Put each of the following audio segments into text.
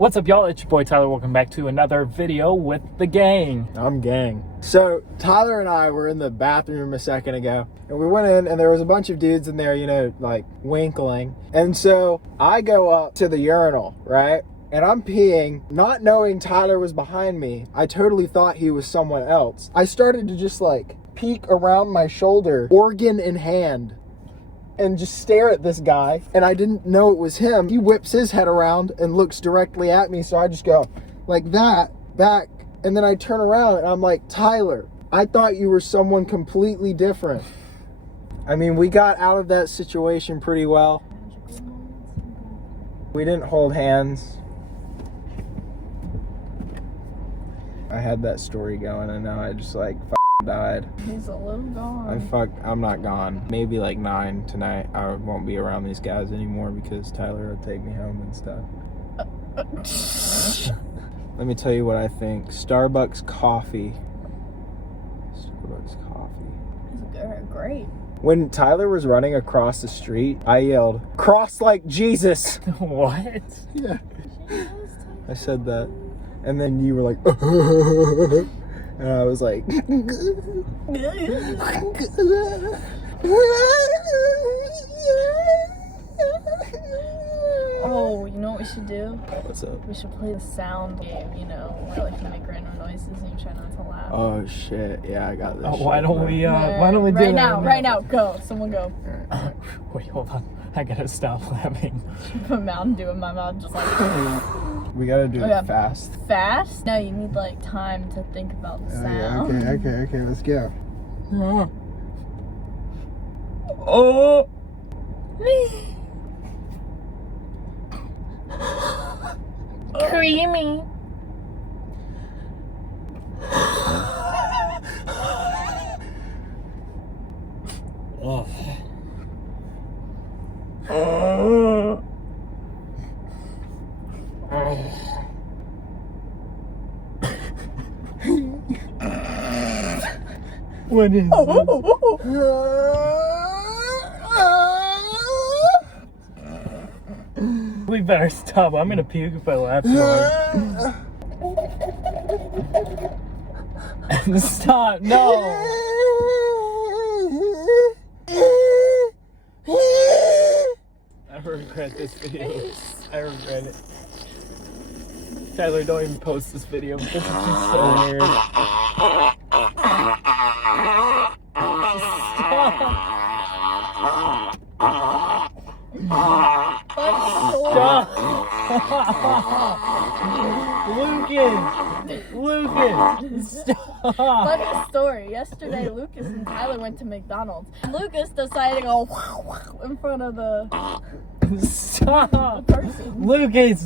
What's up, y'all? It's your boy Tyler. Welcome back to another video with the gang. I'm gang. So Tyler and I were in the bathroom a second ago, and we went in and there was a bunch of dudes in there, you know, like winkling. And so I go up to the urinal, right? And I'm peeing, not knowing Tyler was behind me. I totally thought he was someone else. I started to just like peek around my shoulder, organ in hand, and just stare at this guy, and I didn't know it was him. He whips his head around and looks directly at me, so I just go like that, back, and then I turn around and I'm like, Tyler, I thought you were someone completely different. I mean, we got out of that situation pretty well. We didn't hold hands. I had that story going, and now I just like died. He's a little gone. I'm not gone. Maybe like 9 tonight. I won't be around these guys anymore because Tyler will take me home and stuff. Let me tell you what I think. Starbucks coffee. Starbucks coffee. It's great. When Tyler was running across the street, I yelled, "Cross like Jesus." What? Yeah. I said that. And then you were like, and I was like, oh, you know what we should do? What's up? We should play the sound game, you know, where like you make random noises and you try not to laugh. Oh shit, yeah, I got this. Why don't we do right that? Right now, go. Someone go. Wait, hold on. I gotta stop laughing. Put Mountain Dew in my mouth, just like. We gotta do it fast. Fast? No, you need like time to think about the sound. Yeah, okay, let's go. Oh! Creamy. Oh. What is this? We better stop. I'm gonna puke if I laugh too hard. Stop! No! I regret this video. I regret it. Tyler, don't even post this video. This is just so weird. Stop! Lucas! Stop! Funny story. Yesterday, Lucas and Tyler went to McDonald's. Lucas decided to go in front of the Stop! person. Lucas!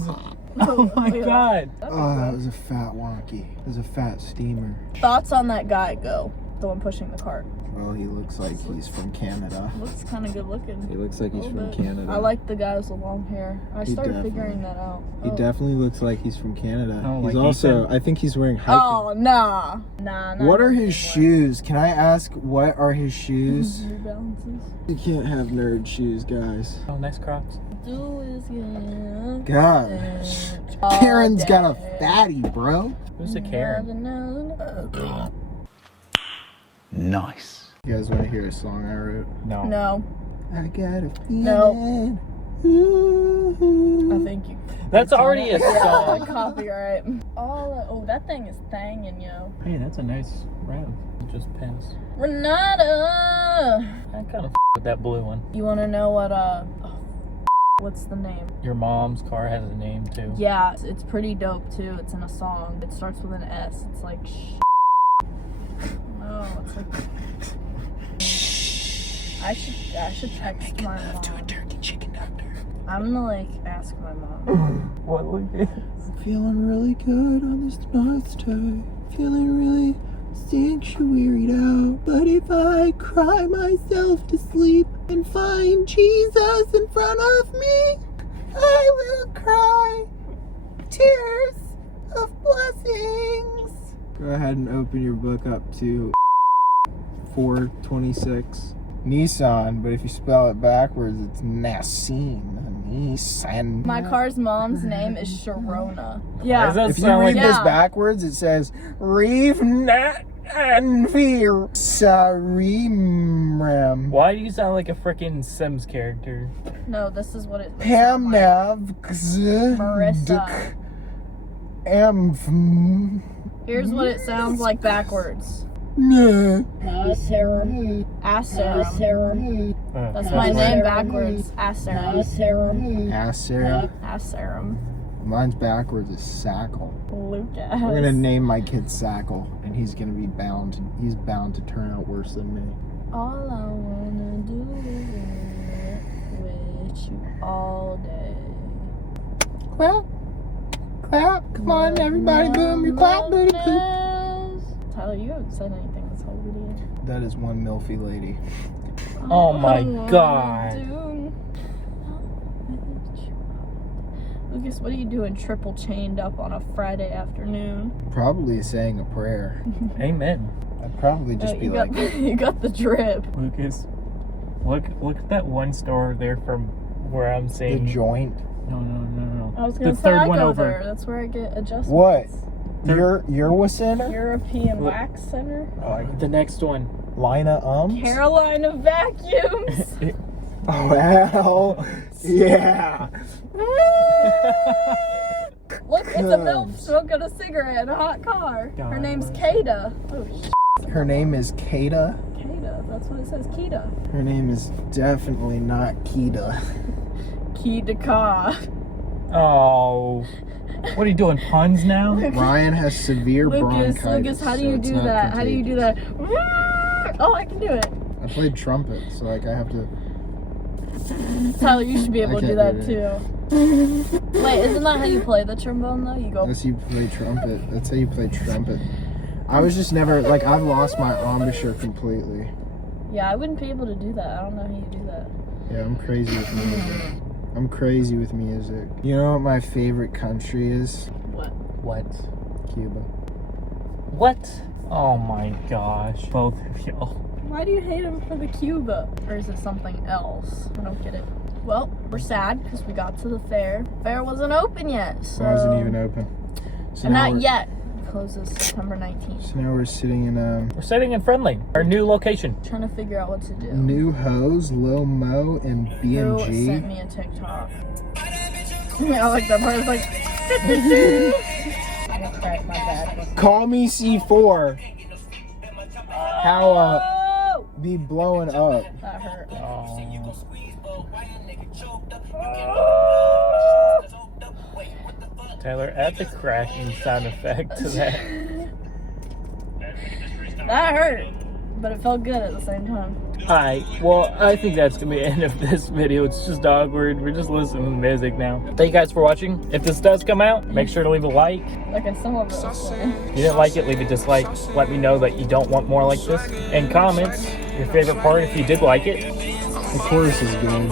Oh my god. Oh, that was a fat wonky. It was a fat steamer. Thoughts on that guy, go. The one pushing the cart. Well, he looks like he's from Canada. Looks kind of good looking. He looks like he's from Canada. I like the guys with long hair. I started figuring that out. He definitely looks like he's from Canada. Oh, He's like also, Ethan? I think he's wearing hiking. Oh, nah. What are his shoes? Can I ask what are his shoes? New Balances. You can't have nerd shoes, guys. Oh, nice Crocs. Do is good. Gosh. Karen's got a fatty, bro. Who's a Karen? Nice. You guys want to hear a song I wrote? No. No. I got a feeling. No. Ooh. I think you. That's already a Yeah, song. copyright. Oh, that thing is thangin', yo. Hey, that's a nice round. Just pass. Renata. I kind of with that blue one. You want to know what? What's the name? Your mom's car has a name too. Yeah, it's pretty dope too. It's in a song. It starts with an S. It's like. No, it's like. I should text my mom. To a turkey chicken doctor. I'm gonna like ask my mom. What, Lucas? Feeling really good on this nice day. Feeling really sanctuaried out. But if I cry myself to sleep and find Jesus in front of me, I will cry tears of blessings. Go ahead and open your book up to 4:26. Nissan, but if you spell it backwards, it's Nassim. Nissan. My car's mom's name is Sharona. Why does Yeah. that If you sound read like this Yeah. backwards, it says Reeve Nat and Veer Sarimrem. Why do you sound like a freaking Sims character? No, this is what it Ham like. Nav Marissa. Here's what it sounds like backwards. Asarum. That's my name backwards. Asarum. Asera. Asarum. Mine's backwards is Sackle. Lucas. We're gonna name my kid Sackle, and he's gonna be bound. He's bound to turn out worse than me. All I wanna do is with you all day. Clap, clap, come on, everybody, boom, you clap, booty poop. Tyler, you haven't said anything this whole video. That is one milfy lady. Oh my I wanna God. do- Lucas, what are you doing triple chained up on a Friday afternoon? Probably saying a prayer. Amen. I'd probably just be you like, got, you got the drip. Lucas, look at that one store there from where I'm the saying. joint. No. I was gonna The say third I one go over. there. That's where I get adjustments. What? Your center? European Wax Center. The next one. Lina Carolina Vacuums. Oh, well, yeah. Look, it's a MILF smoking a cigarette in a hot car. Her name's Kada. Oh, Her name is Kada. Kada. That's what it says. Kita. Her name is definitely not Kita. Kita Ka. Oh. What are you doing? Puns now? Ryan has severe bronchitis. Lucas, how do so you it's do not that? How do you do contagious. that? Oh, I can do it. I played trumpet, so like I have to. Tyler, you should be able I to do can't that do too. Wait, isn't that how you play the trombone though? You go. Unless you play trumpet. That's how you play trumpet. I was just never like I've lost my embouchure completely. Yeah, I wouldn't be able to do that. I don't know how you do that. Yeah, I'm crazy with music. I'm crazy with music. You know what my favorite country is? What? Cuba. What? Oh my gosh. Both of y'all. Why do you hate him for the Cuba? Or is it something else? I don't get it. Well, we're sad because we got to the fair. Fair wasn't open yet, so. It wasn't even open. So And now not we're- yet. It closes September 19th. So now we're sitting in We're sitting in Friendly, our new location. Trying to figure out what to do. New Hose, Lil Mo, and Who BMG. sent me a TikTok? I like that part. It's like. Alright, my bad. Call me C4. How Oh! be blowing up. That hurt. Oh. Taylor, add the cracking sound effect to that. That hurt. But it felt good at the same time. Alright, well, I think that's gonna be the end of this video. It's just awkward. We're just listening to music now. Thank you guys for watching. If this does come out, make sure to leave a like. Like I some of it was funny. If you didn't like it, leave a dislike. Let me know that you don't want more like this. And comments your favorite part if you did like it. The chorus is good.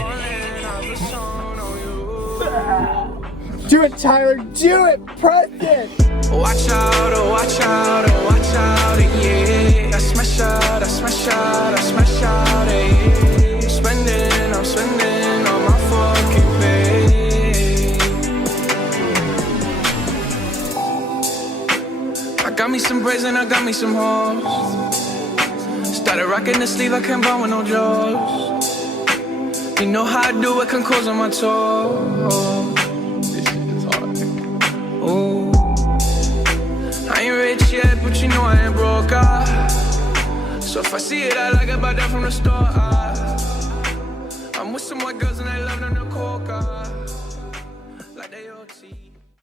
Do it, Tyler. Do it. Press it. Watch out, oh watch out, oh watch out, yeah. I smash out, I smash out, I smash out, yeah. I'm spending on my fucking pay. I got me some braids and I got me some hoes. Started rocking the sleeve, I can't buy with no jaws. You know how I do it, can cause on my toes. This shit is hard. Ooh. I ain't rich yet, but you know I ain't broke, So if I see it, I like it, buy that from the store, I'm with some white girls and I love them to coca, like they OT.